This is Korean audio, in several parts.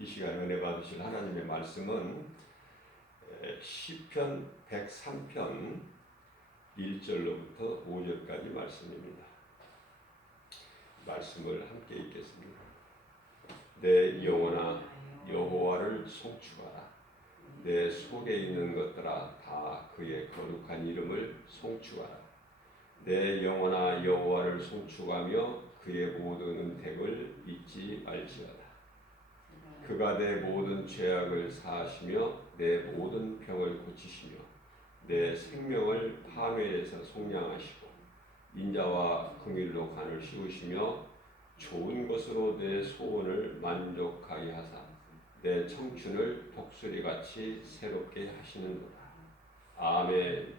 이 시간 은혜 받으실 하나님의 말씀은 시편 103편 1절로부터 5절까지 말씀입니다. 말씀을 함께 읽겠습니다. 내 영혼아 여호와를 송축하라. 내 속에 있는 것들아 다 그의 거룩한 이름을 송축하라. 내 영혼아 여호와를 송축하며 그의 모든 은택을 잊지 말지어다. 그가 내 모든 죄악을 사하시며 내 모든 병을 고치시며 내 생명을 파멸에서 속량하시고 인자와 긍휼로 간을 씌우시며 좋은 것으로 내 소원을 만족하게 하사 내 청춘을 독수리같이 새롭게 하시는도다. 아멘.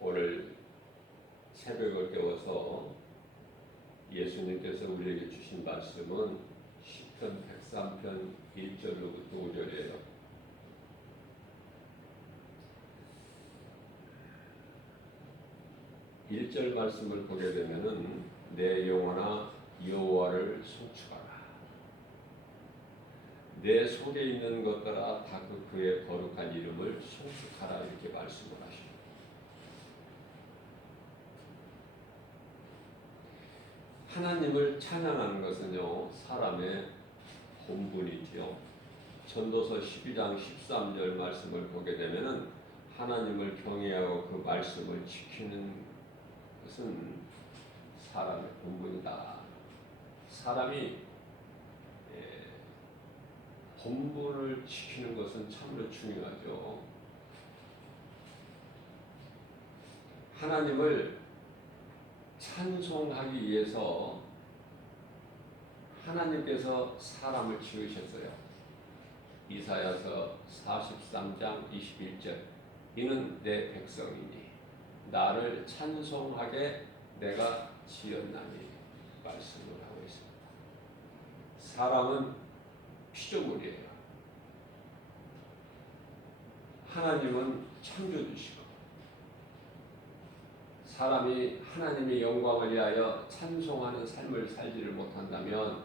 오늘 새벽을 깨워서 예수님께서 우리에게 주신 말씀은 시편 103편 1절로부터 5절이에요. 1절 말씀을 보게 되면은 내 영혼아 여호와를 송축하라. 내 속에 있는 것들아 다 그의 거룩한 이름을 송축하라 이렇게 말씀을 하십니다. 하나님을 찬양하는 것은요 사람의 본분이지요. 전도서 12장 13절 말씀을 보게 되면은 하나님을 경외하고 그 말씀을 지키는 것은 사람의 본분이다. 사람이 본분을 지키는 것은 참으로 중요하죠. 하나님을 찬송하기 위해서 하나님께서 사람을 지으셨어요. 이사야서 43장 21절 이는 내 백성이니 나를 찬송하게 내가 지었나니 말씀을 하고 있습니다. 사람은 피조물이에요. 하나님은 창조주시고 사람이 하나님의 영광을 위하여 찬송하는 삶을 살지를 못한다면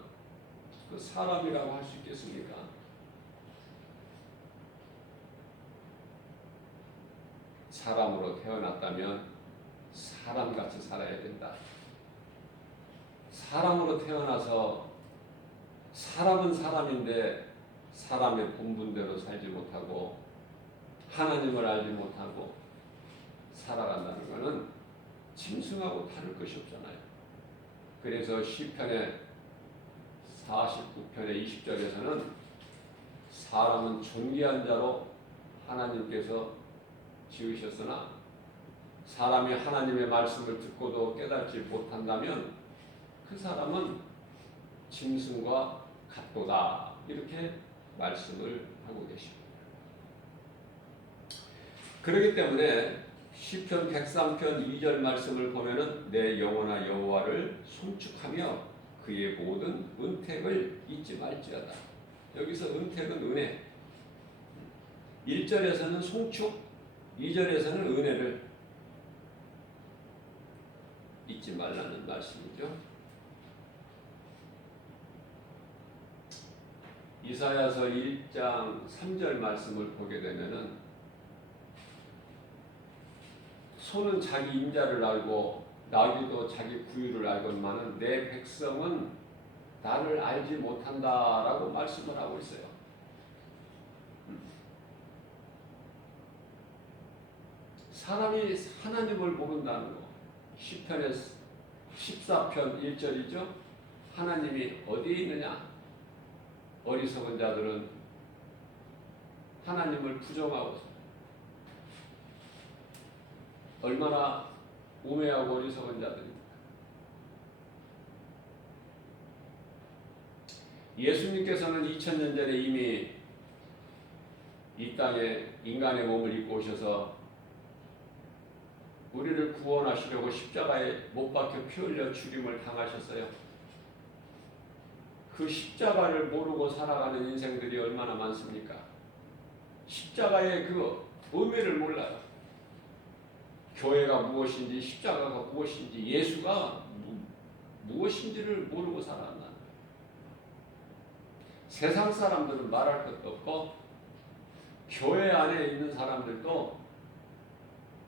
그 사람이라고 할 수 있겠습니까? 사람으로 태어났다면 사람같이 살아야 된다. 사람으로 태어나서 사람은 사람인데 사람의 본분대로 살지 못하고 하나님을 알지 못하고 살아간다는 것은 짐승하고 다를 것이 없잖아요. 그래서 시편의 49편의 20절에서는 사람은 존귀한 자로 하나님께서 지으셨으나 사람이 하나님의 말씀을 듣고도 깨닫지 못한다면 그 사람은 짐승과 같도다. 이렇게 말씀을 하고 계십니다. 그렇기 때문에 시편 103편 2절 말씀을 보면은 내 영혼아 여호와를 송축하며 그의 모든 은택을 잊지 말지어다. 여기서 은택은 은혜. 1절에서는 송축, 2절에서는 은혜를 잊지 말라는 말씀이죠. 이사야서 1장 3절 말씀을 보게 되면은 소는 자기 임자를 알고 나귀도 자기 구유를 알건만은 내 백성은 나를 알지 못한다라고 말씀을 하고 있어요. 사람이 하나님을 모른다는 거. 시편의 14편 1절이죠. 하나님이 어디에 있느냐? 어리석은 자들은 하나님을 부정하고 얼마나 우매하고 어리석은 자들입니까? 예수님께서는 2000년 전에 이미 이 땅에 인간의 몸을 입고 오셔서 우리를 구원하시려고 십자가에 못 박혀 피 흘려 죽임을 당하셨어요. 그 십자가를 모르고 살아가는 인생들이 얼마나 많습니까? 십자가의 그 의미를 몰라요. 교회가 무엇인지 십자가가 무엇인지 예수가 무엇인지를 모르고 살아간다는 거예요. 세상 사람들은 말할 것도 없고 교회 안에 있는 사람들도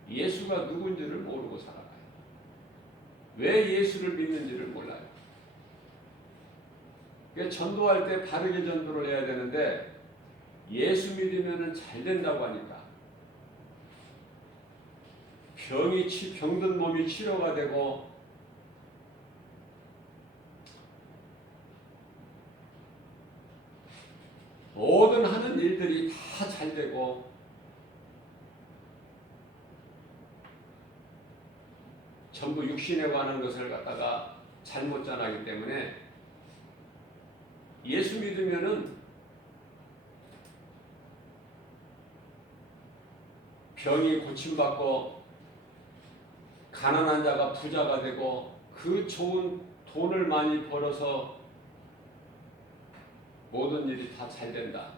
예수가 누군지를 모르고 살아가요. 왜 예수를 믿는지를 몰라요. 그러니까 전도할 때 바르게 전도를 해야 되는데 예수 믿으면 잘 된다고 하니까 병든 몸이 치료가 되고 모든 하는 일들이 다 잘 되고 전부 육신에 관한 것을 갖다가 잘못 전하기 때문에 예수 믿으면은 병이 고침받고 가난한 자가 부자가 되고 그 좋은 돈을 많이 벌어서 모든 일이 다 잘 된다.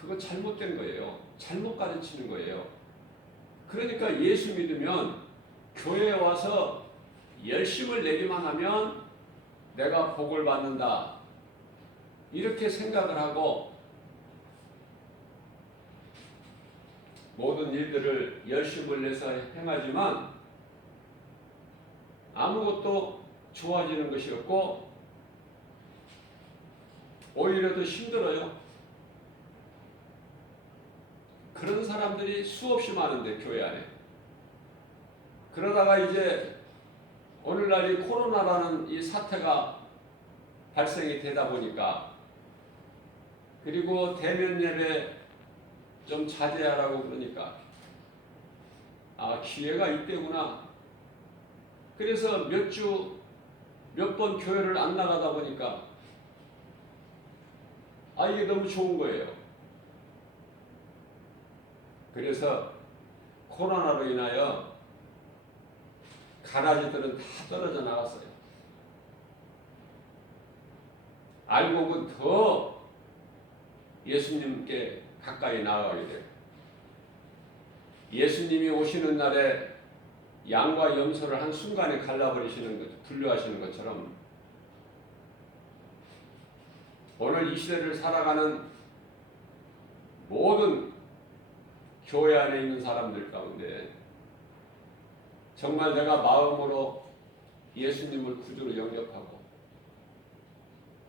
그거 잘못된 거예요. 잘못 가르치는 거예요. 그러니까 예수 믿으면 교회에 와서 열심을 내기만 하면 내가 복을 받는다. 이렇게 생각을 하고 모든 일들을 열심을 내서 행하지만 아무것도 좋아지는 것이 없고 오히려 더 힘들어요. 그런 사람들이 수없이 많은데 교회 안에. 그러다가 이제 오늘날 이 코로나라는 이 사태가 발생이 되다 보니까 그리고 대면 예배 좀 자제하라고 그러니까 기회가 이때구나. 그래서 몇 주 몇 번 교회를 안 나가다 보니까 이게 너무 좋은 거예요. 그래서 코로나로 인하여 가라지들은 다 떨어져 나갔어요. 알고 보면 더 예수님께 가까이 나아가게 돼요. 예수님이 오시는 날에 양과 염소를 한순간에 갈라버리시는 것, 분류하시는 것처럼 오늘 이 시대를 살아가는 모든 교회 안에 있는 사람들 가운데 정말 내가 마음으로 예수님을 구주로 영접하고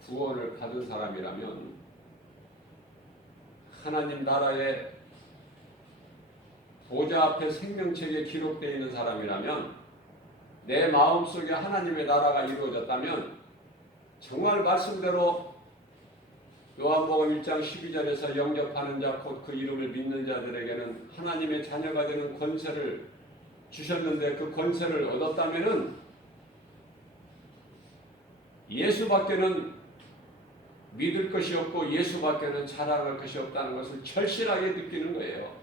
구원을 받은 사람이라면 하나님 나라의 보좌 앞에 생명책에 기록되어 있는 사람이라면 내 마음속에 하나님의 나라가 이루어졌다면 정말 말씀대로 요한복음 1장 12절에서 영접하는 자 곧 그 이름을 믿는 자들에게는 하나님의 자녀가 되는 권세를 주셨는데 그 권세를 얻었다면은 예수밖에는 믿을 것이 없고 예수밖에는 자랑할 것이 없다는 것을 절실하게 느끼는 거예요.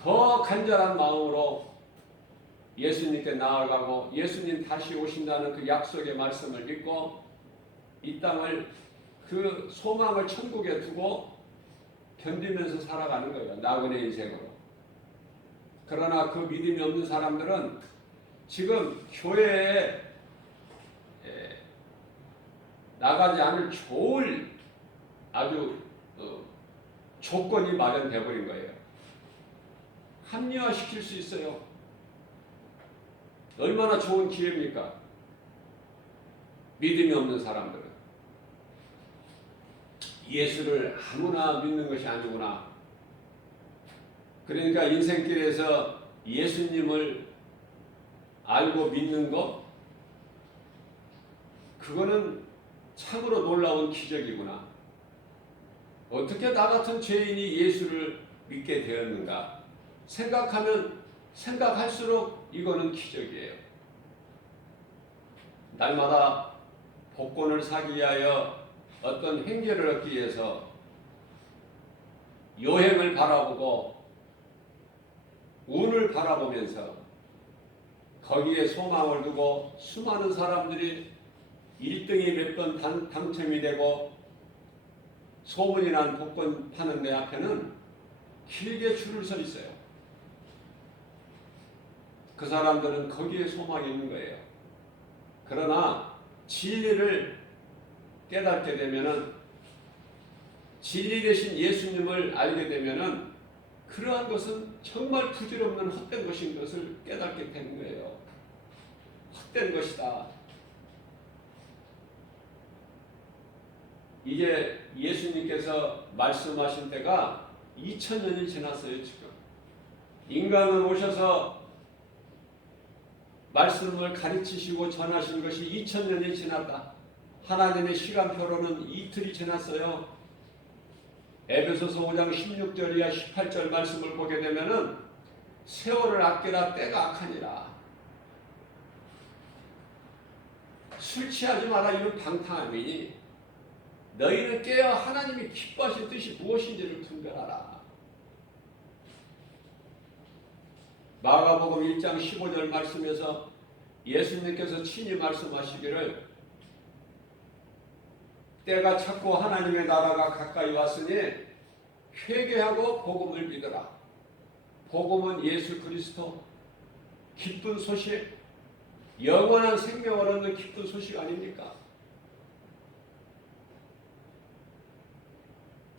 더 간절한 마음으로 예수님께 나아가고 예수님 다시 오신다는 그 약속의 말씀을 믿고 이 땅을 그 소망을 천국에 두고 견디면서 살아가는 거예요. 나그네 인생으로. 그러나 그 믿음이 없는 사람들은 지금 교회에 나가지 않을 좋을 아주 조건이 마련되어 버린 거예요. 합리화시킬 수 있어요. 얼마나 좋은 기회입니까? 믿음이 없는 사람들은 예수를 아무나 믿는 것이 아니구나. 그러니까 인생길에서 예수님을 알고 믿는 것, 그거는 참으로 놀라운 기적이구나. 어떻게 나 같은 죄인이 예수를 믿게 되었는가 생각하면 생각할수록 이거는 기적이에요. 날마다 복권을 사기 위하여 어떤 횡재를 얻기 위해서 여행을 바라보고 운을 바라보면서 거기에 소망을 두고 수많은 사람들이 1등이 몇 번 당첨이 되고 소문이 난 복권 파는 데 앞에는 길게 줄을 서 있어요. 그 사람들은 거기에 소망이 있는 거예요. 그러나 진리를 깨닫게 되면은 진리 되신 예수님을 알게 되면은 그러한 것은 정말 부질없는 헛된 것인 것을 깨닫게 되는 거예요. 헛된 것이다. 이제 예수님께서 말씀하신 때가 2000년이 지났어요. 지금 인간은 오셔서 말씀을 가르치시고 전하신 것이 2000년이 지났다. 하나님의 시간표로는 이틀이 지났어요. 에베소서 5장 16절 이하 18절 말씀을 보게 되면은 세월을 아끼라 때가 악하니라. 술 취하지 마라 이런 방탕함이니 너희는 깨어 하나님이 기뻐하실 뜻이 무엇인지를 분별하라. 마가복음 1장 15절 말씀에서 예수님께서 친히 말씀하시기를 때가 찼고 하나님의 나라가 가까이 왔으니 회개하고 복음을 믿어라. 복음은 예수 그리스도, 기쁜 소식, 영원한 생명을 얻는 기쁜 소식 아닙니까?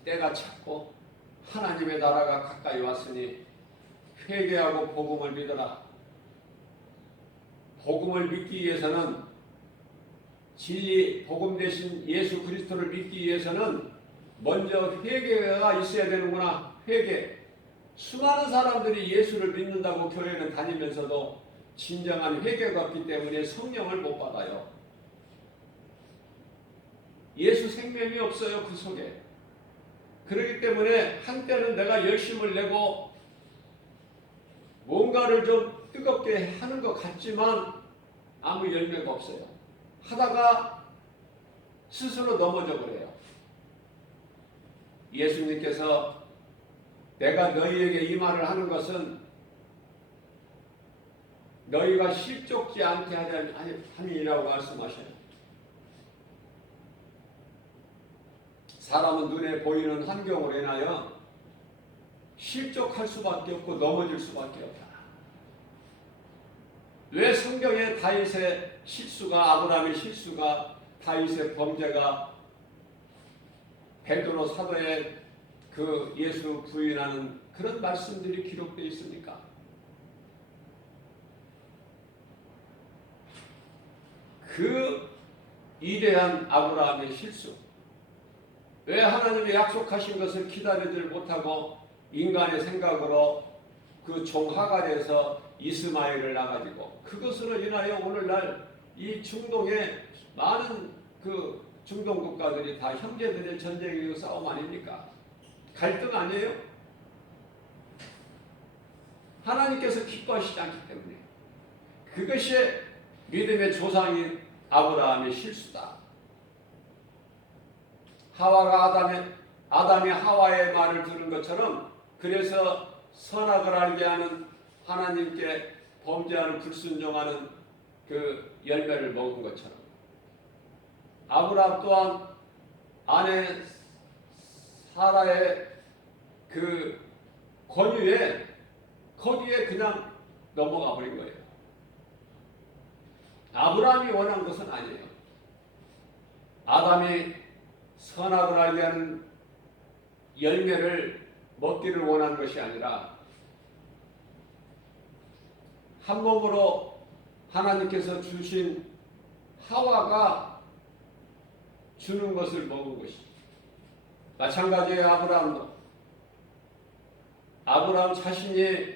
때가 찼고 하나님의 나라가 가까이 왔으니 회개하고 복음을 믿어라. 복음을 믿기 위해서는 진리 복음 대신 예수 그리스도를 믿기 위해서는 먼저 회개가 있어야 되는구나. 회개. 수많은 사람들이 예수를 믿는다고 교회는 다니면서도 진정한 회개가 없기 때문에 성령을 못 받아요. 예수 생명이 없어요. 그 속에. 그렇기 때문에 한때는 내가 열심을 내고 뭔가를 좀 뜨겁게 하는 것 같지만 아무 열매가 없어요. 하다가 스스로 넘어져 버려요. 예수님께서 내가 너희에게 이 말을 하는 것은 너희가 실족지 않게 함이라고 말씀하셔요. 사람은 눈에 보이는 환경으로 인하여 실족할 수밖에 없고 넘어질 수밖에 없다. 왜 성경에 다윗의 실수가, 아브라함의 실수가, 다윗의 범죄가, 베드로 사도의 그 예수 부인하는 그런 말씀들이 기록되어 있습니까? 그 위대한 아브라함의 실수, 왜 하나님의 약속하신 것을 기다리질 못하고 인간의 생각으로 그 종하갈에서 이스마엘을 낳아가지고 그것으로 인하여 오늘날 이 중동의 많은 그 중동 국가들이 다 형제들의 전쟁이고 싸움 아닙니까? 갈등 아니에요? 하나님께서 기뻐하시지 않기 때문에 그것이 믿음의 조상인 아브라함의 실수다. 아담이 하와의 말을 들은 것처럼, 그래서 선악을 알게 하는 하나님께 범죄하는 불순종하는 그 열매를 먹은 것처럼, 아브라함 또한 아내 사라의 그 권유에 거기에 그냥 넘어가 버린 거예요. 아브라함이 원한 것은 아니에요. 아담이 선악을 알게 하는 열매를 먹기를 원한 것이 아니라 한 몸으로 하나님께서 주신 하와가 주는 것을 먹은 것이죠. 마찬가지예요. 아브라함 자신이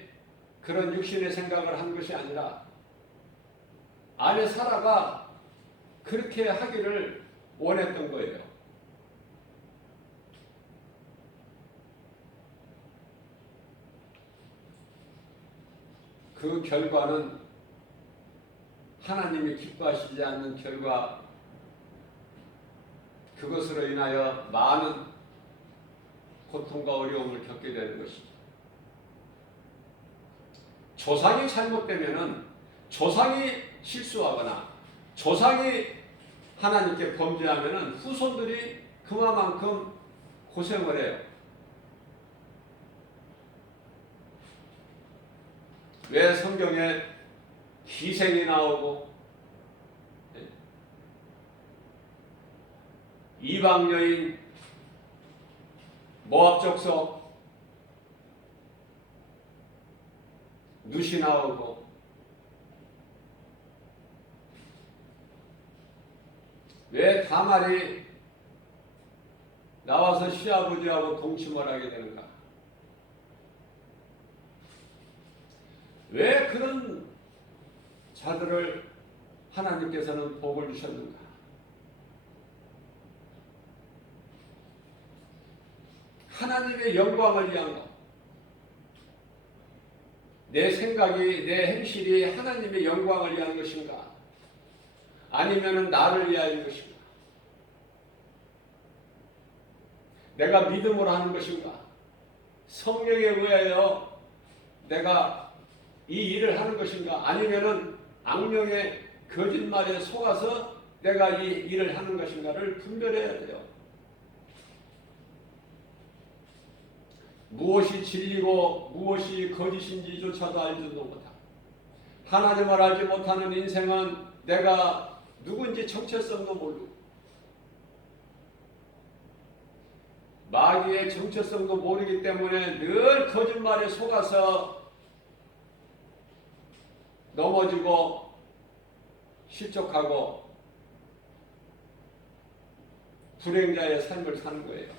그런 육신의 생각을 한 것이 아니라 아내 사라가 그렇게 하기를 원했던 거예요. 그 결과는 하나님이 기뻐하시지 않는 결과, 그것으로 인하여 많은 고통과 어려움을 겪게 되는 것이죠. 조상이 잘못되면은, 조상이 실수하거나 조상이 하나님께 범죄하면은 후손들이 그만큼 고생을 해요. 왜 성경에 희생이 나오고 이방 여인, 모압 족속, 룻이 나오고, 왜 다말이 나와서 시아버지하고 동침을 하게 되는가? 왜 그런 자들을 하나님께서는 복을 주셨는가? 하나님의 영광을 위한 것. 내 생각이, 내 행실이 하나님의 영광을 위한 것인가? 아니면 나를 위하여 것인가? 내가 믿음으로 하는 것인가? 성령에 의하여 내가 이 일을 하는 것인가? 아니면 악령의 거짓말에 속아서 내가 이 일을 하는 것인가를 분별해야 돼요. 무엇이 진리고 무엇이 거짓인지조차도 알지도 못하고, 하나님을 알지 못하는 인생은 내가 누군지 정체성도 모르고, 마귀의 정체성도 모르기 때문에 늘 거짓말에 속아서 넘어지고 실족하고 불행자의 삶을 사는 거예요.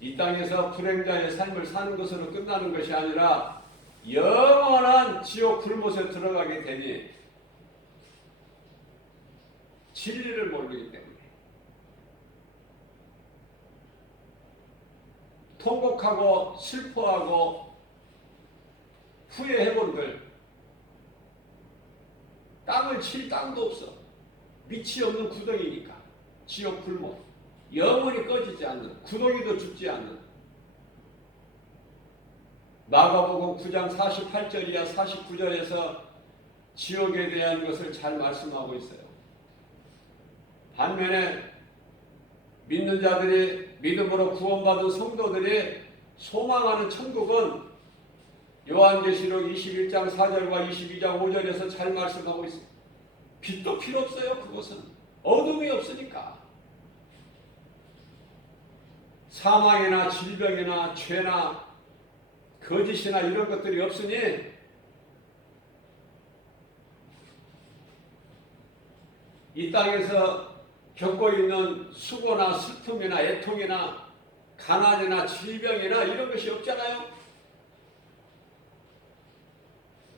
이 땅에서 불행자의 삶을 사는 것으로 끝나는 것이 아니라 영원한 지옥 불못에 들어가게 되니, 진리를 모르기 때문에. 통곡하고 슬퍼하고 후회해본들 땅을 칠 땅도 없어. 밑이 없는 구덩이니까. 지옥 불못. 영원히 꺼지지 않는, 구덩이도 죽지 않는. 마가복음 9장 48절이야 49절에서 지옥에 대한 것을 잘 말씀하고 있어요. 반면에 믿는 자들이, 믿음으로 구원받은 성도들이 소망하는 천국은 요한계시록 21장 4절과 22장 5절에서 잘 말씀하고 있어요. 빛도 필요 없어요. 그것은 어둠이 없으니까. 사망이나 질병이나 죄나 거짓이나 이런 것들이 없으니 이 땅에서 겪고 있는 수고나 슬픔이나 애통이나 가난이나 질병이나 이런 것이 없잖아요.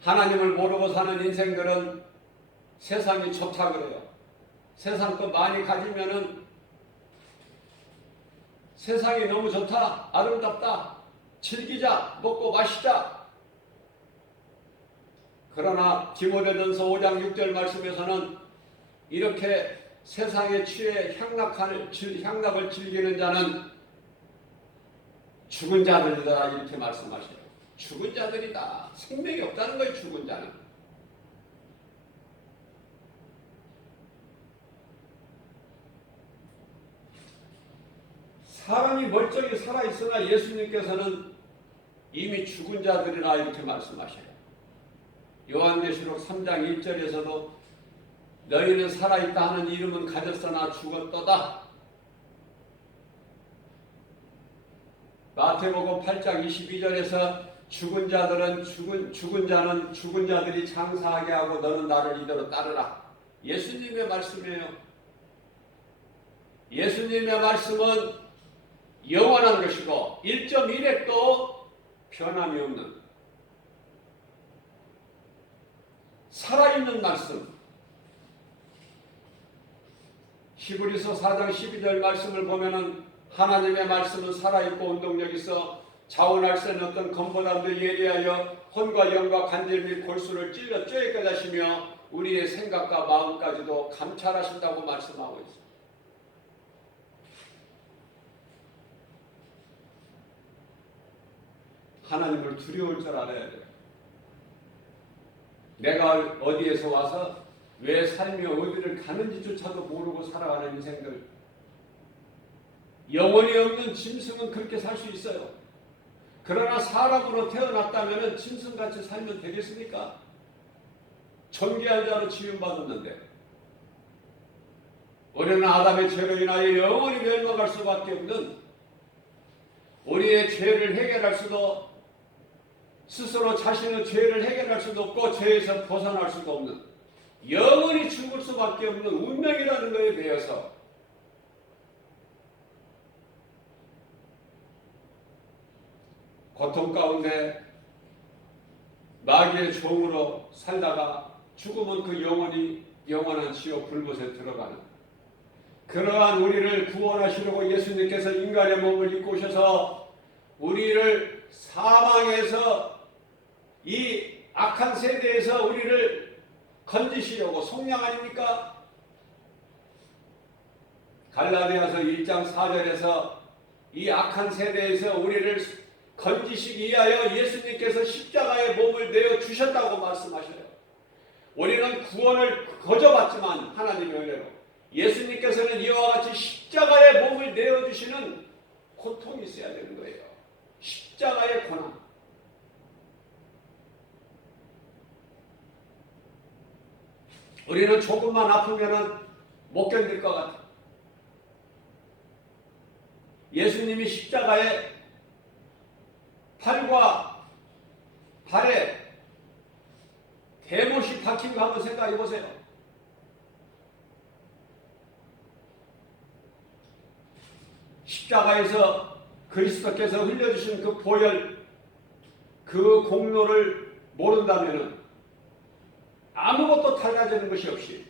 하나님을 모르고 사는 인생들은 세상이 좋다 그래요. 세상 거 많이 가지면은 세상이 너무 좋다, 아름답다, 즐기자, 먹고 마시자. 그러나 디모데전서 5장 6절 말씀에서는 이렇게 세상에 취해 향락을 즐기는 자는 죽은 자들이다 이렇게 말씀하셔요. 죽은 자들이다. 생명이 없다는 거예요. 죽은 자는. 사람이 멀쩡히 살아있으나 예수님께서는 이미 죽은 자들이라 이렇게 말씀하셔요. 요한계시록 3장 1절에서도 너희는 살아있다 하는 이름은 가졌으나 죽었도다. 마태복음 8장 22절에서 죽은 자는 죽은 자들이 장사하게 하고 너는 나를 이대로 따르라. 예수님의 말씀이에요. 예수님의 말씀은 영원한 것이고 1.1핵도 변함이 없는 살아있는 말씀. 히브리서 4장 12절 말씀을 보면은 하나님의 말씀은 살아있고 운동력 있어 자원할 수 없는 어떤 검보다도 예리하여 혼과 영과 관절 및 골수를 찔러 쬐까지 하시며 우리의 생각과 마음까지도 감찰하신다고 말씀하고 있습니다. 하나님을 두려울 줄 알아야 돼요. 내가 어디에서 와서 왜 삶이 어디를 가는지조차도 모르고 살아가는 인생들. 영혼이 없는 짐승은 그렇게 살 수 있어요. 그러나 사람으로 태어났다면 짐승같이 살면 되겠습니까? 존귀한 자로 지음받았는데 우리는 아담의 죄로 인하여 영원히 멸망할 수밖에 없는, 우리의 죄를 해결할 수도, 스스로 자신의 죄를 해결할 수도 없고 죄에서 벗어날 수도 없는, 영원히 죽을 수밖에 없는 운명이라는 것에 대해서 고통 가운데 마귀의 종으로 살다가 죽으면 그 영원한 지옥 불못에 들어가는, 그러한 우리를 구원하시려고 예수님께서 인간의 몸을 입고 오셔서 우리를 사망에서, 이 악한 세대에서 우리를 건지시려고, 속량 아닙니까? 갈라디아서 1장 4절에서 이 악한 세대에서 우리를 건지시기 위하여 예수님께서 십자가의 몸을 내어 주셨다고 말씀하셔요. 우리는 구원을 거저받지만 하나님의 은혜로 예수님께서는 이와 같이 십자가의 몸을 내어 주시는 고통이 있어야 되는 거예요. 십자가의 고난. 우리는 조금만 아프면은 못 견딜 것 같아. 예수님이 십자가에 팔과 발에 대못이 박힌 거 한번 생각해 보세요. 십자가에서 그리스도께서 흘려주신 그 보혈, 그 공로를 모른다면 아무것도 달라지는 것이 없이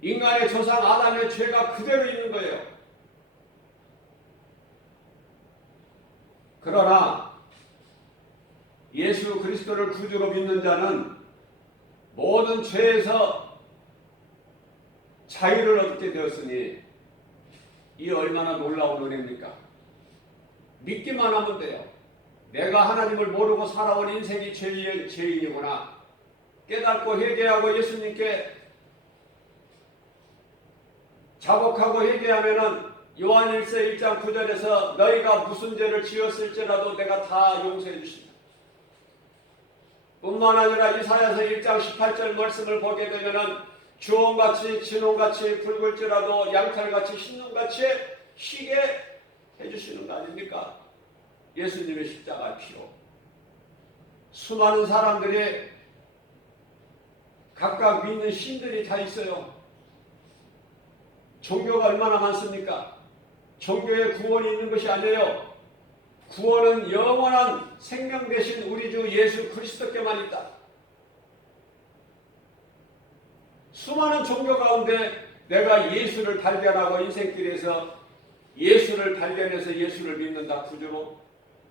인간의 조상 아담의 죄가 그대로 있는 거예요. 그러나 예수 그리스도를 구주로 믿는 자는 모든 죄에서 자유를 얻게 되었으니 이 얼마나 놀라운 은혜입니까? 믿기만 하면 돼요. 내가 하나님을 모르고 살아온 인생이 죄인이구나. 깨닫고 회개하고 예수님께 자복하고 회개하면은 요한일서 1장 9절에서 너희가 무슨 죄를 지었을지라도 내가 다 용서해 주신다. 뿐만 아니라 이사야서 1장 18절 말씀을 보게 되면은 주홍같이 진홍같이 붉을지라도 양털같이 흰눈같이 희게 해주시는 거 아닙니까? 예수님의 십자가 피로. 수많은 사람들이 각각 믿는 신들이 다 있어요. 종교가 얼마나 많습니까? 종교에 구원이 있는 것이 아니에요. 구원은 영원한 생명 되신 우리 주 예수 그리스도께만 있다. 수많은 종교 가운데 내가 예수를 발견하고 인생길에서 예수를 발견해서 예수를 믿는다 구주로.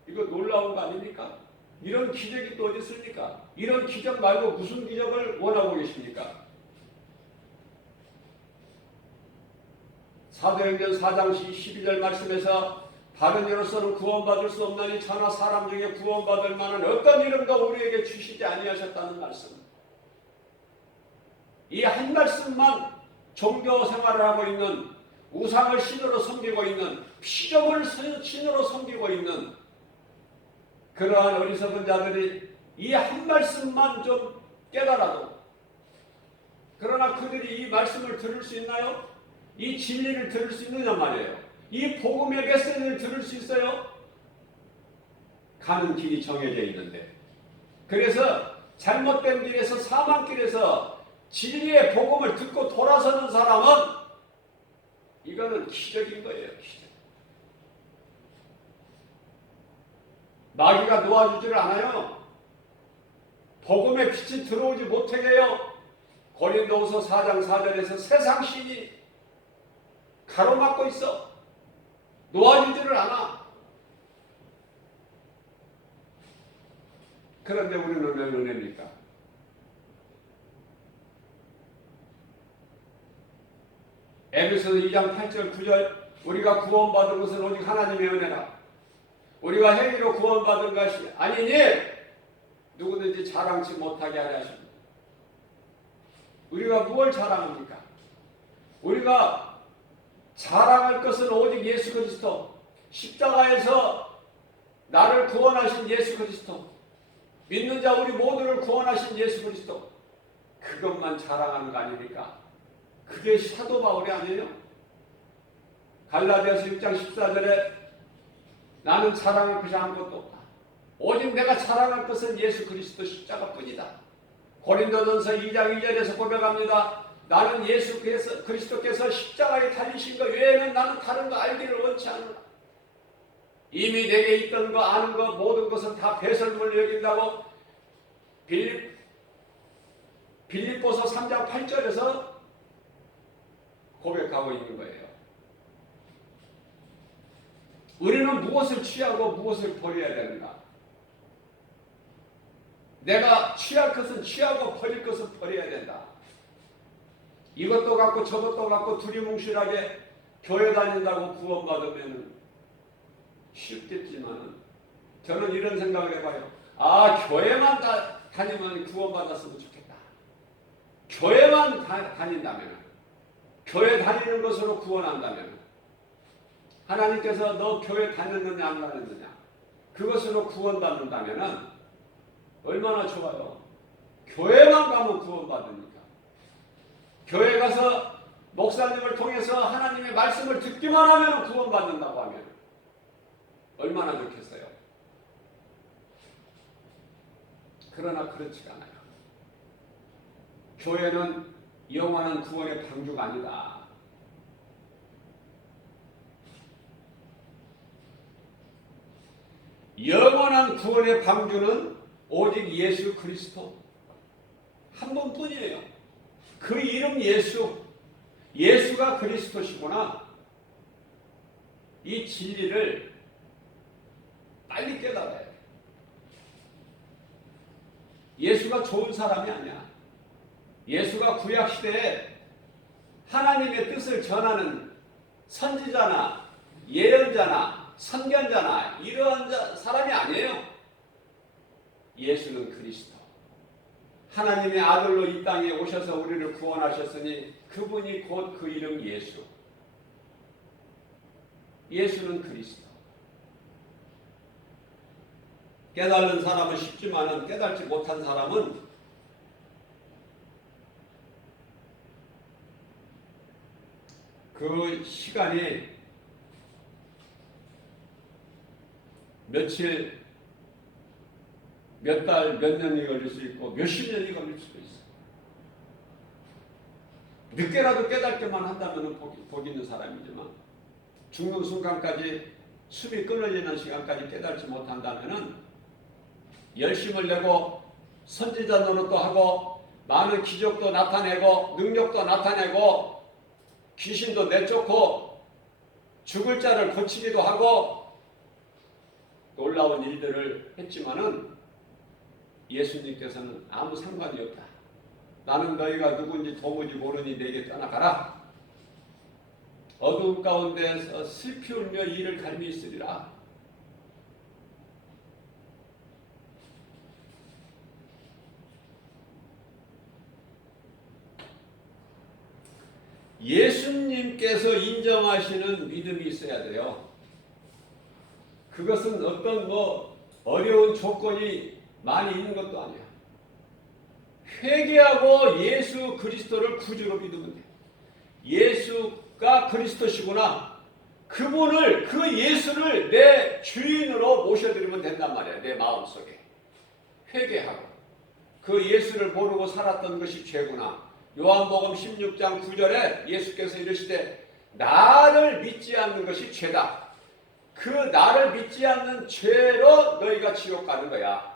이거 놀라운 거 아닙니까? 이런 기적이 또 어디 있습니까? 이런 기적 말고 무슨 기적을 원하고 계십니까? 사도행전 4장 12절 말씀에서 다른 이로서는 구원받을 수 없나니 천하 사람 중에 구원받을 만한 어떤 이름도 우리에게 주시지 아니하셨다는 말씀. 이 한 말씀만 종교 생활을 하고 있는, 우상을 신으로 섬기고 있는, 피조물을 신으로 섬기고 있는 그러한 어리석은 자들이 이 한 말씀만 좀 깨달아도, 그러나 그들이 이 말씀을 들을 수 있나요? 이 진리를 들을 수 있느냐 말이에요. 이 복음의 메시지를 들을 수 있어요? 가는 길이 정해져 있는데, 그래서 잘못된 길에서 사망길에서 진리의 복음을 듣고 돌아서는 사람은 이거는 기적인 거예요. 기적. 마귀가 놓아주지를 않아요. 복음의 빛이 들어오지 못하게 해요. 고린도후서 4장 4절에서 세상 신이 가로막고 있어. 놓아주지를 않아. 그런데 우리는 왜 은혜입니까? 에베소서 2장 8절 9절 우리가 구원받은 것은 오직 하나님의 은혜라. 우리가 행위로 구원받은 것이 아니니 누구든지 자랑치 못하게 하려 하십니다. 우리가 무엇을 자랑합니까? 우리가 자랑할 것은 오직 예수 그리스도, 십자가에서 나를 구원하신 예수 그리스도, 믿는 자 우리 모두를 구원하신 예수 그리스도, 그것만 자랑하는 거 아닙니까? 그게 사도 바울이 아니에요? 갈라디아서 6장 14절에 나는 자랑할 것이 아무것도 없다. 오직 내가 자랑할 것은 예수 그리스도 십자가뿐이다. 고린도전서 2장 2절에서 고백합니다. 나는 예수 그리스도께서 십자가에 달리신 것 외에는 나는 다른 거 알기를 원치 않노라. 이미 내게 있던 거 아는 거 모든 것은 다 배설물로 여긴다고 빌립보서 3장 8절에서 고백하고 있는 거예요. 우리는 무엇을 취하고 무엇을 버려야 되는가? 내가 취할 것은 취하고 버릴 것은 버려야 된다. 이것도 갖고 저것도 갖고 두리뭉실하게 교회 다닌다고 구원받으면 쉽겠지만 저는 이런 생각을 해봐요. 교회만 다니면 구원받았으면 좋겠다. 교회만 다닌다면, 교회 다니는 것으로 구원한다면, 하나님께서 너 교회 다녔느냐 안 다녔느냐 그것으로 구원받는다면 얼마나 좋아요. 교회만 가면 구원받으니까. 교회 가서 목사님을 통해서 하나님의 말씀을 듣기만 하면 구원받는다고 하면 얼마나 좋겠어요. 그러나 그렇지가 않아요. 교회는 영원한 구원의 방주가 아니다. 영원한 구원의 방주는 오직 예수 그리스도 한 분뿐이에요. 그 이름 예수, 예수가 그리스도시구나. 이 진리를 빨리 깨달아야 돼. 예수가 좋은 사람이 아니야. 예수가 구약시대에 하나님의 뜻을 전하는 선지자나 예언자나 선견자나 이러한 사람이 아니에요. 예수는 그리스도. 하나님의 아들로 이 땅에 오셔서 우리를 구원하셨으니 그분이 곧 그 이름 예수. 예수는 그리스도. 깨달은 사람은 쉽지만은 깨달지 못한 사람은 그 시간이 며칠, 몇 달, 몇 년이 걸릴 수 있고 몇십 년이 걸릴 수도 있어. 늦게라도 깨닫게만 한다면 복 있는 사람이지만 죽는 순간까지 숨이 끊어지는 시간까지 깨닫지 못한다면 열심을 내고 선지자 노릇도 하고 많은 기적도 나타내고 능력도 나타내고 귀신도 내쫓고 죽을 자를 고치기도 하고 놀라운 일들을 했지만은 예수님께서는 아무 상관이 없다. 나는 너희가 누군지 도무지 모르니 내게 떠나가라. 어두움 가운데서 슬피 울며 이를 갈미 있으리라. 예수님께서 인정하시는 믿음이 있어야 돼요. 그것은 어떤 어려운 조건이 많이 있는 것도 아니야. 회개하고 예수 그리스도를 구주로 믿으면 돼. 예수가 그리스도시구나. 그분을, 그 예수를 내 주인으로 모셔드리면 된단 말이야. 내 마음속에. 회개하고. 그 예수를 모르고 살았던 것이 죄구나. 요한복음 16장 9절에 예수께서 이르시되 나를 믿지 않는 것이 죄다. 그 나를 믿지 않는 죄로 너희가 지옥 가는 거야.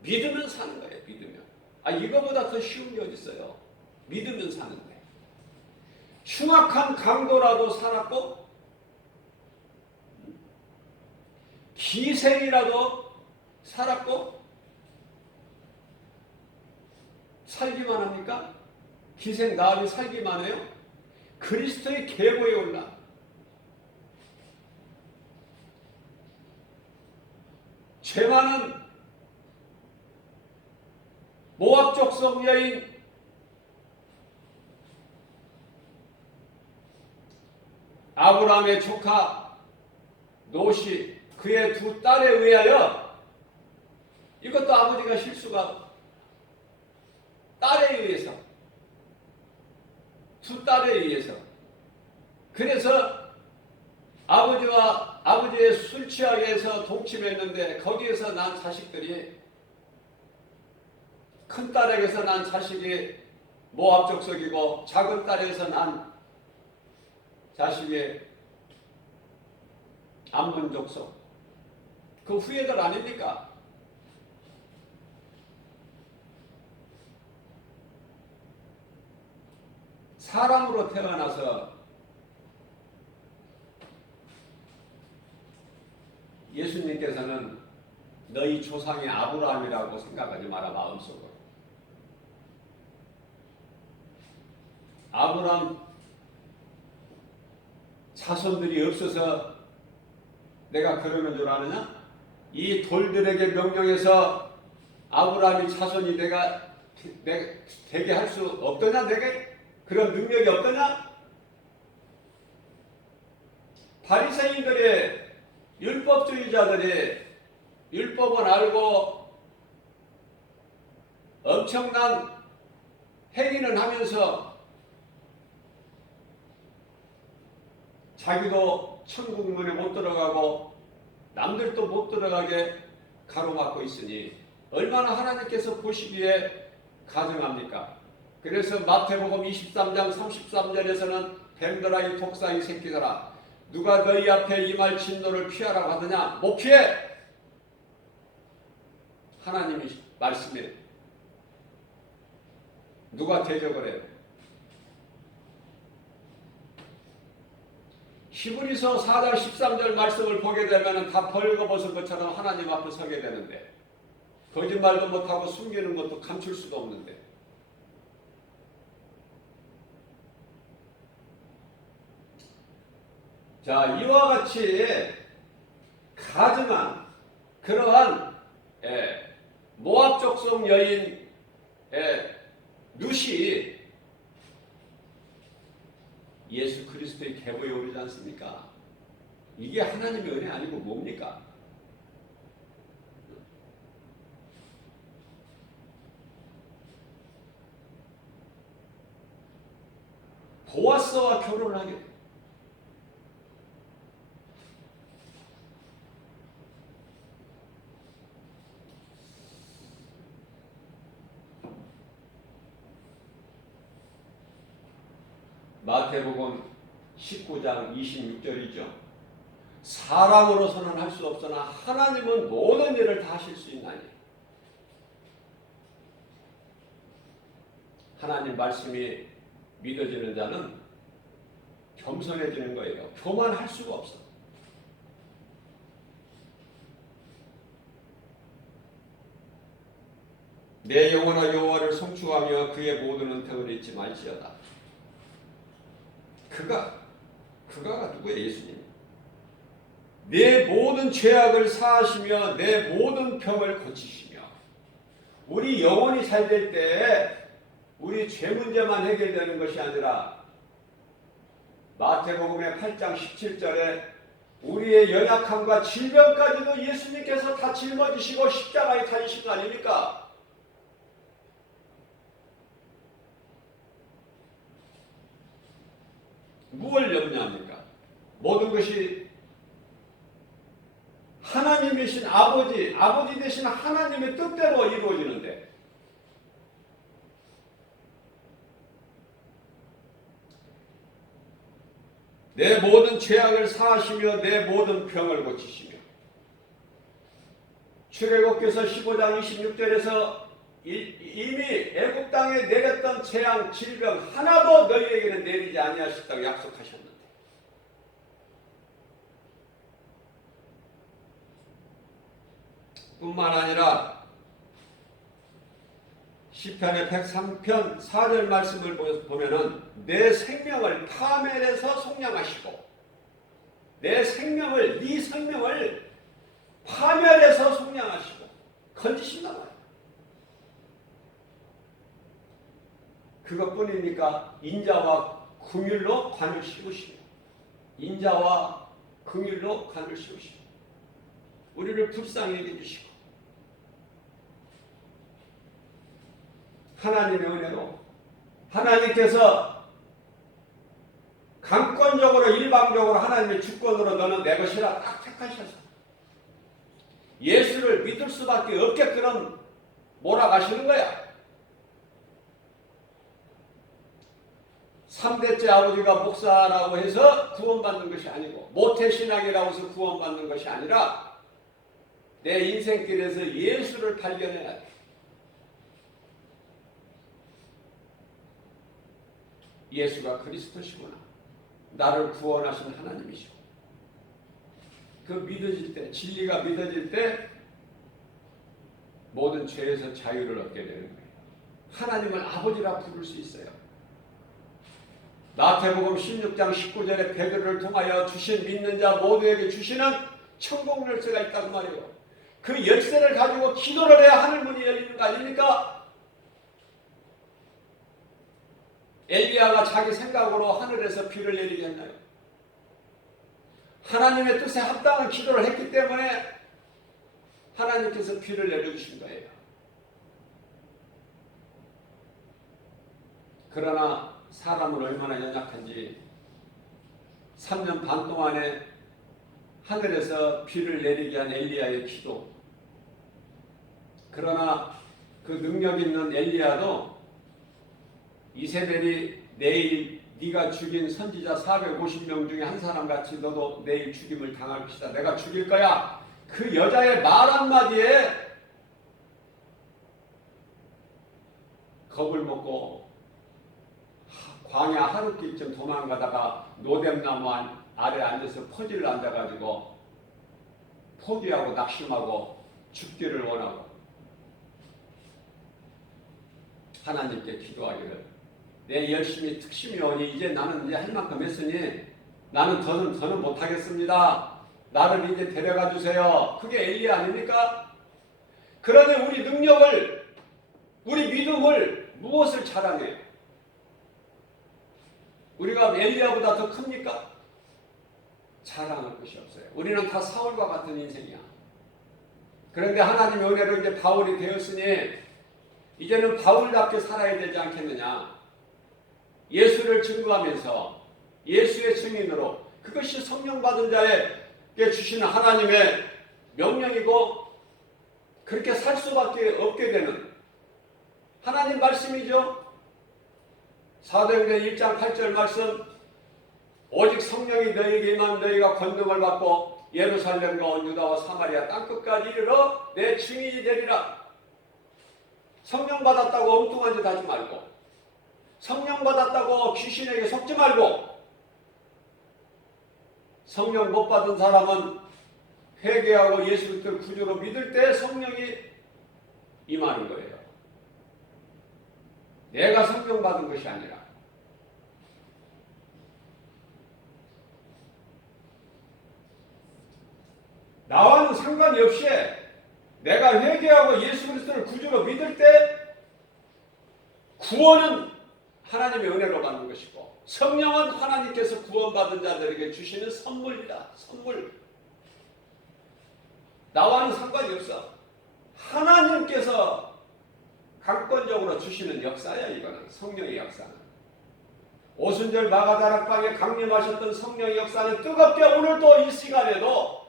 믿으면 사는 거예요. 믿으면. 이거보다 더 쉬운 게 어디 있어요. 믿으면 사는 거예요. 흉악한 강도라도 살았고 기생이라도 살았고 살기만 합니까? 기생 나음이 살기만 해요? 그리스도의 계보에 올라 죄 많은 모압 족속 여인 아브라함의 조카 롯이 그의 두 딸에 의하여 이것도 아버지가 실수가 딸에 의해서 두 딸에 의해서 그래서 아버지의 술 취하게해서 동침했는데 거기에서 난 자식들이 큰 딸에게서 난 자식이 모압 족속이고 작은 딸에게서 난 자식이 암몬 족속. 그 후예들 아닙니까? 사람으로 태어나서 예수님께서는 너희 조상이 아브라함이라고 생각하지 마라. 마음속으로. 아브라함 자손들이 없어서 내가 그러는 줄 아느냐? 이 돌들에게 명령해서 아브라함이 자손이 내가 되게 할 수 없더냐? 내게 그런 능력이 없더냐? 바리새인들의 율법주의자들이 율법은 알고 엄청난 행위는 하면서 자기도 천국문에 못 들어가고 남들도 못 들어가게 가로막고 있으니 얼마나 하나님께서 보시기에 가증합니까? 그래서 마태복음 23장 33절에서는 뱀들아 이 독사의 새끼들아 누가 너희 앞에 이 말 진노를 피하라고 하느냐? 못 피해! 하나님이 말씀해. 누가 대적을 해요? 히브리서 4장 13절 말씀을 보게 되면 다 벌거벗은 것처럼 하나님 앞에 서게 되는데 거짓말도 못하고 숨기는 것도 감출 수도 없는데 자, 이와 같이 가증한 그러한 모압 족속 여인 룻이 예수 그리스도의 계보에 오르지 않습니까? 이게 하나님의 은혜 아니고 뭡니까? 보아스와 결혼을 하게 돼요. 마태복음 19장 26절이죠. 사람으로서는 할 수 없으나 하나님은 모든 일을 다 하실 수 있나니. 하나님 말씀이 믿어지는 자는 겸손해지는 거예요. 교만할 수가 없어. 내 영혼아 여호와를 송축하며 그의 모든 은택을 잊지 말지어다. 그가가 누구예요? 예수님. 내 모든 죄악을 사하시며 내 모든 병을 고치시며. 우리 영혼이 잘 될 때 우리 죄 문제만 해결되는 것이 아니라 마태복음의 8장 17절에 우리의 연약함과 질병까지도 예수님께서 다 짊어지시고 십자가에 달리신 거 아닙니까? 무엇을 염려합니까? 모든 것이 하나님이신 아버지 되신 하나님의 뜻대로 이루어지는데 내 모든 죄악을 사하시며 내 모든 병을 고치시며. 출애굽기서 15장 26절에서 이미 애굽 땅에 내렸던 재앙, 질병 하나도 너희에게는 내리지 아니하셨다고 약속하셨는데 뿐만 아니라 시편의 103편 4절 말씀을 보면은 내 생명을 파멸해서 속량하시고 네 생명을 파멸해서 속량하시고 건지신단 말이에요. 그것뿐입니까? 인자와 긍휼로 관을 씌우시고 인자와 긍휼로 관을 씌우시고 우리를 불쌍히 여겨주시고 하나님의 은혜로 하나님께서 강권적으로 일방적으로 하나님의 주권으로 너는 내 것이라 딱 택하셔서 예수를 믿을 수밖에 없게끔 몰아가시는 거야. 3대째 아버지가 목사라고 해서 구원받는 것이 아니고 모태신앙이라고 해서 구원받는 것이 아니라 내 인생길에서 예수를 발견해야 돼. 예수가 그리스도시구나. 나를 구원하신 하나님이시고. 그 믿어질 때, 진리가 믿어질 때 모든 죄에서 자유를 얻게 되는 거예요. 하나님을 아버지라 부를 수 있어요. 마태복음 16장 19절에 베드로를 통하여 주신 믿는 자 모두에게 주시는 천국 열쇠가 있다고 말해요. 그 열쇠를 가지고 기도를 해야 하늘 문이 열리는 거 아닙니까? 엘리야가 자기 생각으로 하늘에서 비를 내리게 했나요? 하나님의 뜻에 합당한 기도를 했기 때문에 하나님께서 비를 내려주신 거예요. 그러나 사람은 얼마나 연약한지 3년 반 동안에 하늘에서 비를 내리게 한 엘리야의 기도. 그러나 그 능력 있는 엘리야도 이세벨이 내일 네가 죽인 선지자 450명 중에 한 사람같이 너도 내일 죽임을 당할 것이다. 내가 죽일 거야. 그 여자의 말 한마디에 겁을 먹고 광야 하루길쯤 도망가다가 노뎀나무 아래 앉아서 퍼지를 앉아가지고 포기하고 낙심하고 죽기를 원하고 하나님께 기도하기를 내 열심히 특심이 오니 이제 나는 이제 할 만큼 했으니 더는 못하겠습니다. 나를 이제 데려가 주세요. 그게 엘리야 아닙니까? 그러니 우리 능력을, 우리 믿음을 무엇을 자랑해요? 우리가 엘리야보다 더 큽니까? 자랑할 것이 없어요. 우리는 다 사울과 같은 인생이야. 그런데 하나님의 은혜로 이제 바울이 되었으니 이제는 바울답게 살아야 되지 않겠느냐. 예수를 증거하면서 예수의 증인으로, 그것이 성령 받은 자에게 주시는 하나님의 명령이고 그렇게 살 수밖에 없게 되는 하나님 말씀이죠. 사도행전 1장 8절 말씀, 오직 성령이 너희에게 임하면 너희가 권능을 받고 예루살렘과 온 유다와 사마리아 땅끝까지 이르러 내 증인이 되리라. 성령 받았다고 엉뚱한 짓 하지 말고, 성령 받았다고 귀신에게 속지 말고, 성령 못 받은 사람은 회개하고 예수 그리스도를 구주로 믿을 때 성령이 임하는 거예요. 내가 성령 받은 것이 아니라. 나와는 상관이 없이 내가 회개하고 예수 그리스도를 구주로 믿을 때 구원은 하나님의 은혜로 받는 것이고 성령은 하나님께서 구원받은 자들에게 주시는 선물이다. 선물. 나와는 상관이 없어. 하나님께서 강권적으로 주시는 역사야. 이거는 성령의 역사는. 오순절 마가다락방에 강림하셨던 성령의 역사는 뜨겁게 오늘도 이 시간에도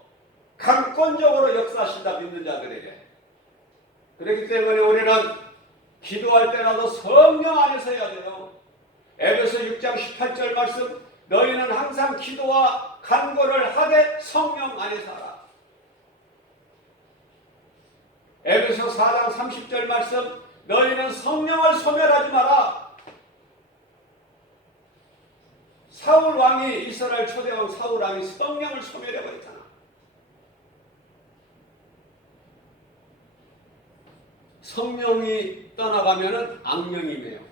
강권적으로 역사하신다. 믿는 자들에게. 그렇기 때문에 우리는 기도할 때라도 성령 안에서 해야 돼요. 에베소 6장 18절 말씀, 너희는 항상 기도와 간구를 하되 성령 안에서 하라. 에베소 4장 30절 말씀, 너희는 성령을 소멸하지 마라. 사울 왕이, 이스라엘 초대왕 사울 왕이 성령을 소멸해버렸잖아. 성령이 떠나가면은 악령이에요.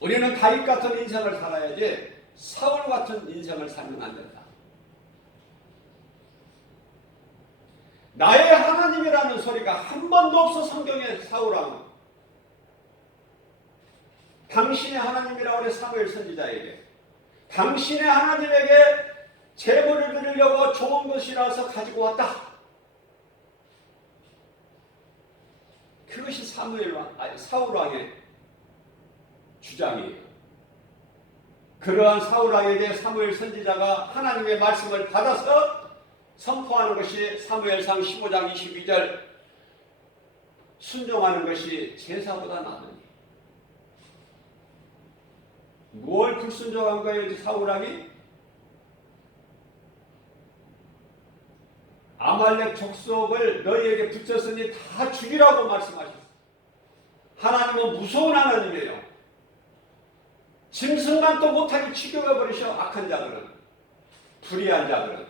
우리는 다윗 같은 인생을 살아야지 사울 같은 인생을 살면 안 된다. 나의 하나님이라는 소리가 한 번도 없어. 성경에 사울왕은 당신의 하나님이라고 그래. 사무엘 선지자에게 당신의 하나님에게 제물을 드리려고 좋은 것이라서 가지고 왔다. 그것이 사울왕의 주장이에요. 그러한 사울왕에게 사무엘 선지자가 하나님의 말씀을 받아서 선포하는 것이 사무엘상 15장 22절, 순종하는 것이 제사보다 나으니. 뭘 불순종한 거예요, 사울왕이? 아말렉 족속을 너희에게 붙였으니 다 죽이라고 말씀하셨어요. 하나님은 무서운 하나님이에요. 짐승만 또 못하게 죽여버리셔. 악한 자들은, 불의한 자들은.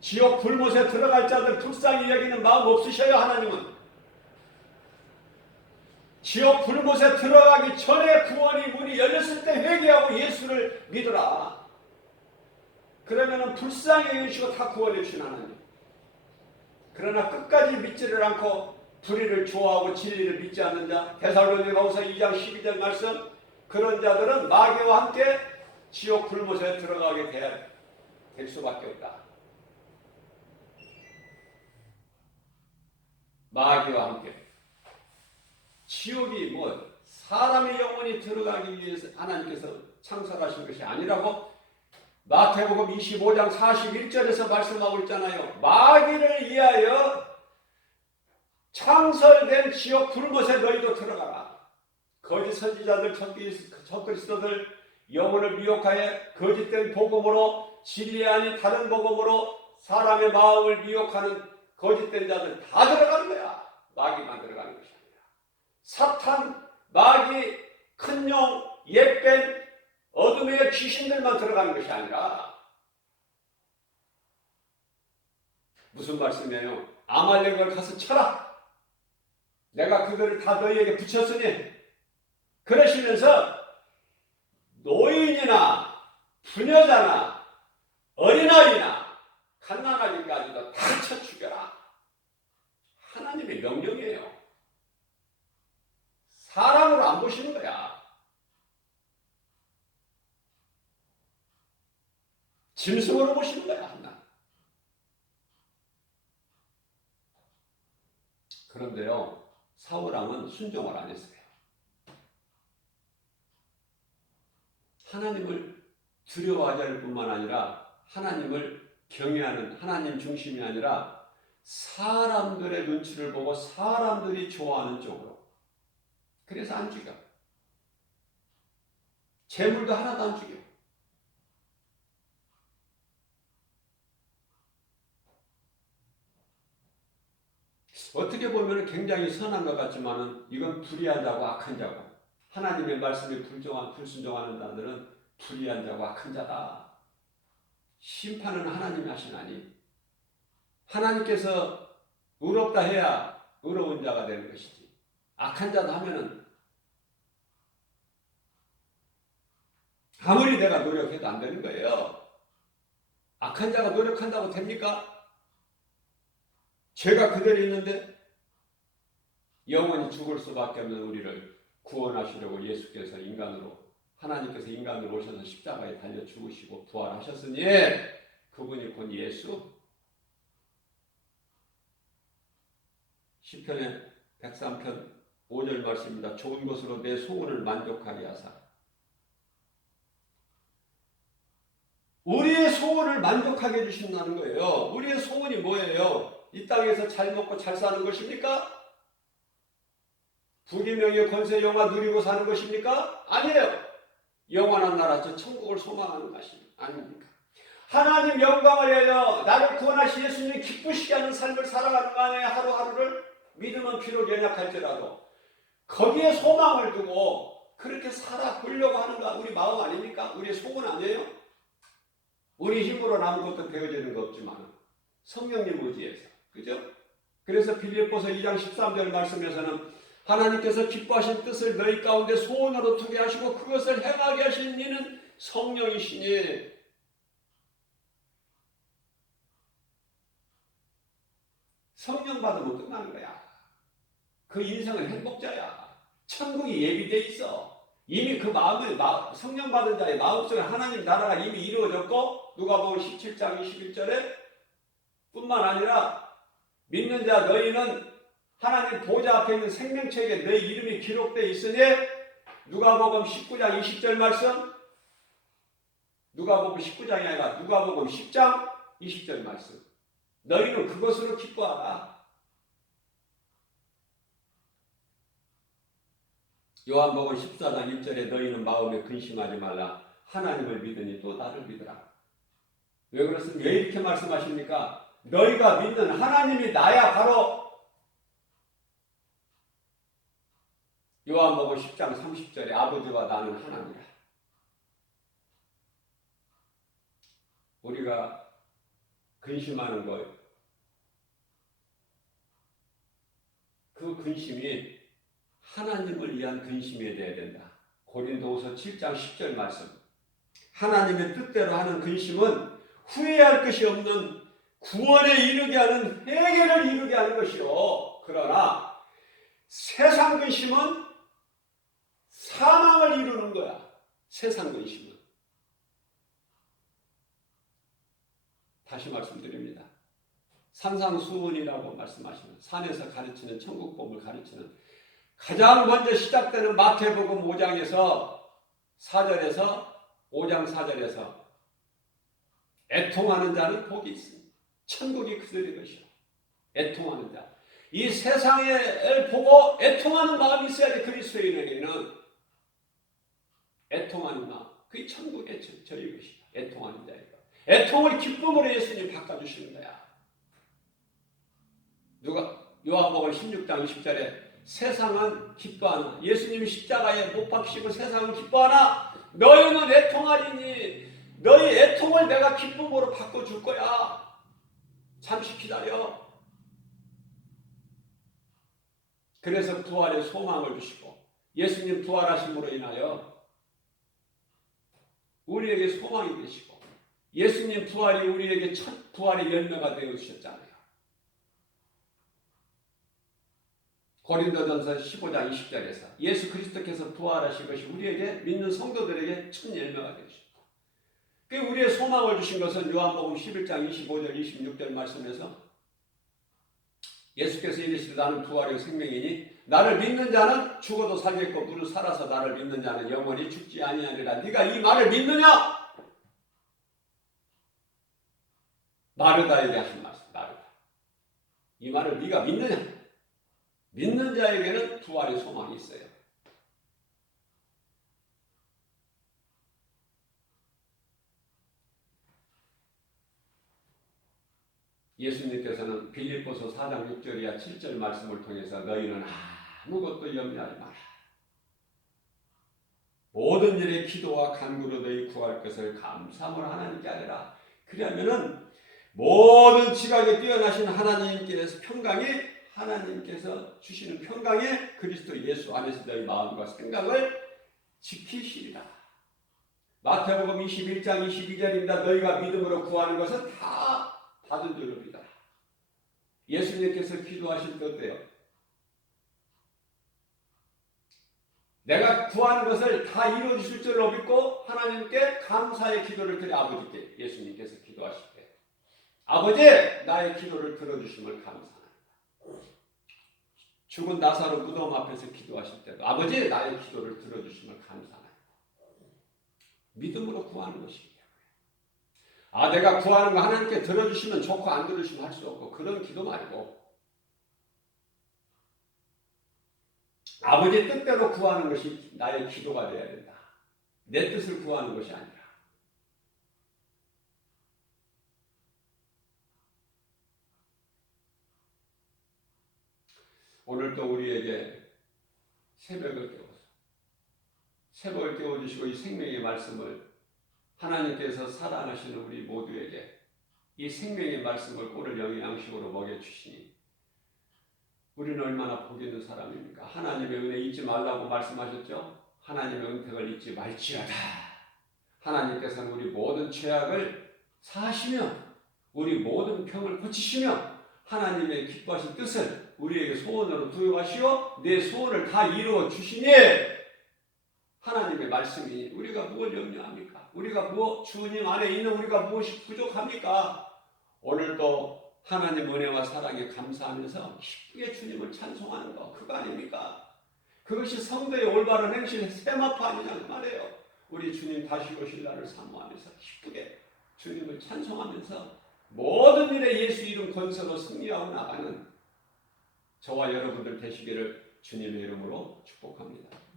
지옥 불못에 들어갈 자들 불쌍히 여기는 마음 없으셔요. 하나님은 지옥 불못에 들어가기 전에 구원의 문이 열렸을 때 회개하고 예수를 믿으라. 그러면은 불쌍히 여기시고 다 구원해 주신 하나님. 그러나 끝까지 믿지를 않고 불의를 좋아하고 진리를 믿지 않는 자, 데살로니가후서 2장 12절 말씀, 그런 자들은 마귀와 함께 지옥 불못에 들어가게 될 수밖에 없다. 마귀와 함께. 지옥이 사람의 영혼이 들어가기 위해서 하나님께서 창설하신 것이 아니라고 마태복음 25장 41절에서 말씀하고 있잖아요. 마귀를 위하여 창설된 지옥 불못에 너희도 들어가라. 거짓 선지자들, 적그리스도들 영혼을 미혹하여 거짓된 복음으로, 진리 아닌 다른 복음으로 사람의 마음을 미혹하는 거짓된 자들 다 들어가는 거야. 마귀만 들어가는 것이 아니라. 사탄, 마귀, 큰 용, 옛뱀, 어둠의 귀신들만 들어가는 것이 아니라. 무슨 말씀이에요? 아말렉을 가서 쳐라. 내가 그들을 다 너희에게 붙였으니 그러시면서 노인이나 부녀자나 어린아이나 갓난아기까지도 다 쳐 죽여라. 하나님의 명령이에요. 사람으로 안 보시는 거야. 짐승으로 보시는 거야. 하나. 그런데요, 사울왕은 순종을 안 했어요. 하나님을 두려워하지 않을 뿐만 아니라 하나님을 경외하는 하나님 중심이 아니라 사람들의 눈치를 보고 사람들이 좋아하는 쪽으로. 그래서 안 죽여. 재물도 하나도 안 죽여. 어떻게 보면 굉장히 선한 것 같지만 이건 불의한 자고 악한 자고, 하나님의 말씀에 불순종하는 자들은 불의한 자고 악한 자다. 심판은 하나님이 하시나니 하나님께서 의롭다 해야 의로운 자가 되는 것이지, 악한 자도 하면은 아무리 내가 노력해도 안 되는 거예요. 악한 자가 노력한다고 됩니까? 죄가 그대로 있는데 영원히 죽을 수밖에 없는 우리를 구원하시려고 예수께서 하나님께서 인간으로 오셔서 십자가에 달려 죽으시고 부활하셨으니 그분이 곧 예수. 시편의 103편 5절 말씀입니다. 좋은 것으로 내 소원을 만족하게 하사. 우리의 소원을 만족하게 해주신다는 거예요. 우리의 소원이 뭐예요? 이 땅에서 잘 먹고 잘 사는 것입니까? 부귀명예 권세 영화 누리고 사는 것입니까? 아니에요. 영원한 나라 저 천국을 소망하는 것이 아닙니까? 하나님 영광을 위하여 나를 구원하신 예수님이 기쁘시게 하는 삶을 살아가는 거 아니에요? 하루하루를 믿음은 비록 연약할지라도 거기에 소망을 두고 그렇게 살아보려고 하는 거 우리 마음 아닙니까? 우리의 소원 아니에요? 우리 힘으로 아무것도 되어지는 거 없지만 성령님 의지해서, 그죠? 그래서 빌립보서 2장 13절 말씀에서는 하나님께서 기뻐하신 뜻을 너희 가운데 소원으로 두게 하시고 그것을 행하게 하신 이는 성령이시니. 성령 받으면 끝나는 거야. 그 인생은 행복자야. 천국이 예비돼 있어. 이미 그 성령 받은 자의 마음속에 하나님 나라가 이미 이루어졌고, 누가복음 17장 21절에 뿐만 아니라 믿는 자 너희는 하나님 보좌 앞에 있는 생명책에 내 이름이 기록되어 있으니, 누가복음 19장 20절 말씀, 누가복음 19장이 아니라 누가복음 10장 20절 말씀. 너희는 그것으로 기뻐하라. 요한복음 14장 1절에 너희는 마음에 근심하지 말라. 하나님을 믿으니 또 나를 믿으라. 왜 그렇습니까? 왜 이렇게 말씀하십니까? 너희가 믿는 하나님이 나야. 바로 요한복음 10장 30절에 아버지와 나는 하나니라. 우리가 근심하는 것, 그 근심이 하나님을 위한 근심이 되어야 된다. 고린도후서 7장 10절 말씀. 하나님의 뜻대로 하는 근심은 후회할 것이 없는 구원에 이르게 하는, 회개를 이루게 하는 것이요. 그러나 세상 근심은 사망을 이루는 거야. 세상 근심은. 다시 말씀드립니다. 산상수훈이라고 말씀하시는, 산에서 가르치는 천국법을 가르치는 가장 먼저 시작되는 마태복음 5장에서 4절에서 5장 4절에서 애통하는 자는 복이 있습니다. 천국이 그들의 것이요. 애통하는 자. 이 세상을 보고 애통하는 마음이 있어야 돼. 그리스도인에게는 애통하는 마음. 그게 천국의 저희 것이다. 애통하는 자예요. 애통을 기쁨으로 예수님 바꿔주시는 거야. 요한복음 16장 20절에 세상은 기뻐하나, 예수님이 십자가에 못 박히시고 세상은 기뻐하나 너희는 애통하리니 너희 애통을 내가 기쁨으로 바꿔줄 거야. 잠시 기다려. 그래서 부활의 소망을 주시고 예수님 부활하심으로 인하여 우리에게 소망이 되시고 예수님 부활이 우리에게 첫 부활의 열매가 되어 주셨잖아요. 고린도전서 15장 20절에서 예수 그리스도께서 부활하신 것이 우리에게 믿는 성도들에게 첫 열매가 되셨다. 그 우리의 소망을 주신 것은 요한복음 11장 25절 26절 말씀에서 예수께서 이르시되 나는 부활이요 생명이니 나를 믿는 자는 죽어도 살겠고 무릇 살아서 나를 믿는 자는 영원히 죽지 아니하리라. 네가 이 말을 믿느냐? 마르다에게 하신 말씀. 마르다. 이 말을 네가 믿느냐? 믿는 자에게는 부활의 소망이 있어요. 예수님께서는 빌립보서 4장 6절이야 7절 말씀을 통해서 너희는 아무것도 염려하지 마라. 모든 일에 기도와 간구로 너희 구할 것을 감사함으로 하나님께 하리라. 그러면은 모든 지각에 뛰어나신 하나님께서 하나님께서 주시는 평강에 그리스도 예수 안에서 너희 마음과 생각을 지키시리라. 마태복음 21장 22절입니다. 너희가 믿음으로 구하는 것은 다 받은 줄로 믿어라. 예수님께서 기도하실 때 어때요? 내가 구하는 것을 다 이루어주실 줄로 믿고 하나님께 감사의 기도를 드려. 아버지께 예수님께서 기도하실 때 아버지 나의 기도를 들어주심을 감사합니다. 죽은 나사로 무덤 앞에서 기도하실 때도 아버지 나의 기도를 들어주심을 감사합니다. 믿음으로 구하는 것이기 때문에 내가 구하는 거 하나님께 들어주시면 좋고 안 들어주시면 할 수 없고 그런 기도 말고 아버지 뜻대로 구하는 것이 나의 기도가 되어야 된다. 내 뜻을 구하는 것이 아니라. 오늘도 우리에게 새벽을 깨워주시고 이 생명의 말씀을 하나님께서 사랑하시는 우리 모두에게 이 생명의 말씀을 꿀을 영의 양식으로 먹여주시니 우리는 얼마나 복 있는 사람입니까? 하나님의 은혜 잊지 말라고 말씀하셨죠? 하나님의 은택을 잊지 말지어다. 하나님께서는 우리 모든 죄악을 사하시며 우리 모든 병을 고치시며 하나님의 기뻐하신 뜻을 우리에게 소원으로 부여하시어 내 소원을 다 이루어 주시니 하나님의 말씀이 우리가 무엇을 염려합니까? 우리가 주님 안에 있는 우리가 무엇이 부족합니까? 오늘도 하나님 은혜와 사랑에 감사하면서 기쁘게 주님을 찬송하는 거 그거 아닙니까? 그것이 성도의 올바른 행실 세마포 아니냐는 말이에요. 우리 주님 다시 오실 날을 사모하면서 기쁘게 주님을 찬송하면서 모든 일에 예수 이름 권세로 승리하고 나가는 저와 여러분들 되시기를 주님의 이름으로 축복합니다.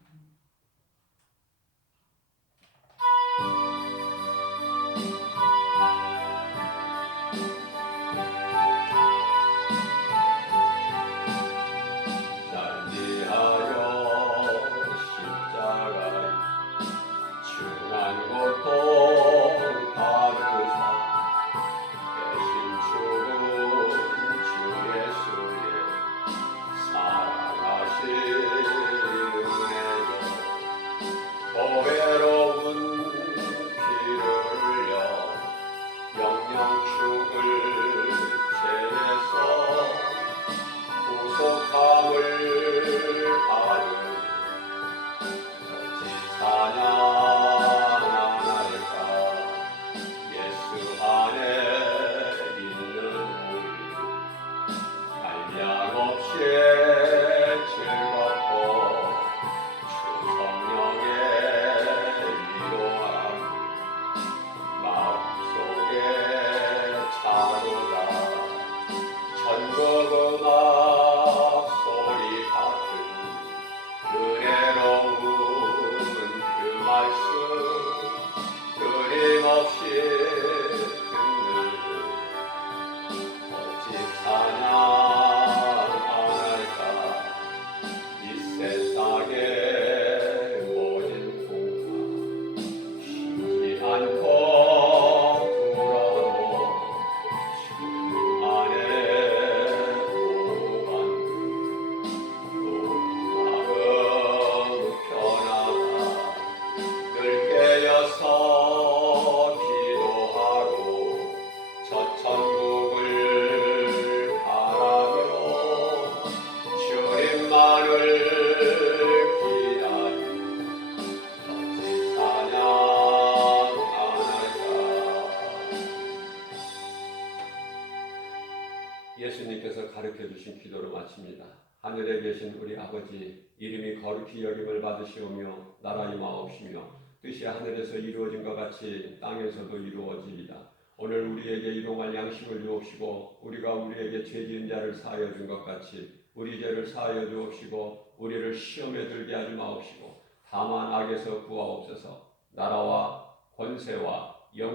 예수님께서 가르쳐 주신 기도로 마칩니다. 하늘에 계신 우리 아버지, 이름이 거룩히 여김을 받으시오며 나라 임하옵시며 뜻이 하늘에서 이루어진 것 같이 땅에서도 이루어지이다. 오늘 우리에게 일용할 양식을 주옵시고 우리가 우리에게 죄 지은 자를 사하여 준 것 같이 우리 죄를 사하여 주옵시고 우리를 시험에 들게 하지 마옵시고 다만 악에서 구하옵소서. 나라와 권세와 영